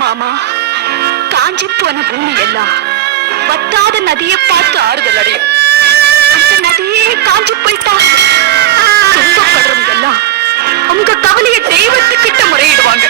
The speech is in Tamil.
மாமா, காஞ்சி போன பூமி எல்லாம் வத்தாத நதியை பார்த்து ஆறுதல் அடையும். அந்த நதியே காஞ்சி போயிட்டா துன்பப்படுறவங்க எல்லாம் உங்க கவலைய தெய்வத்துக்கிட்ட முறையிடுவாங்க.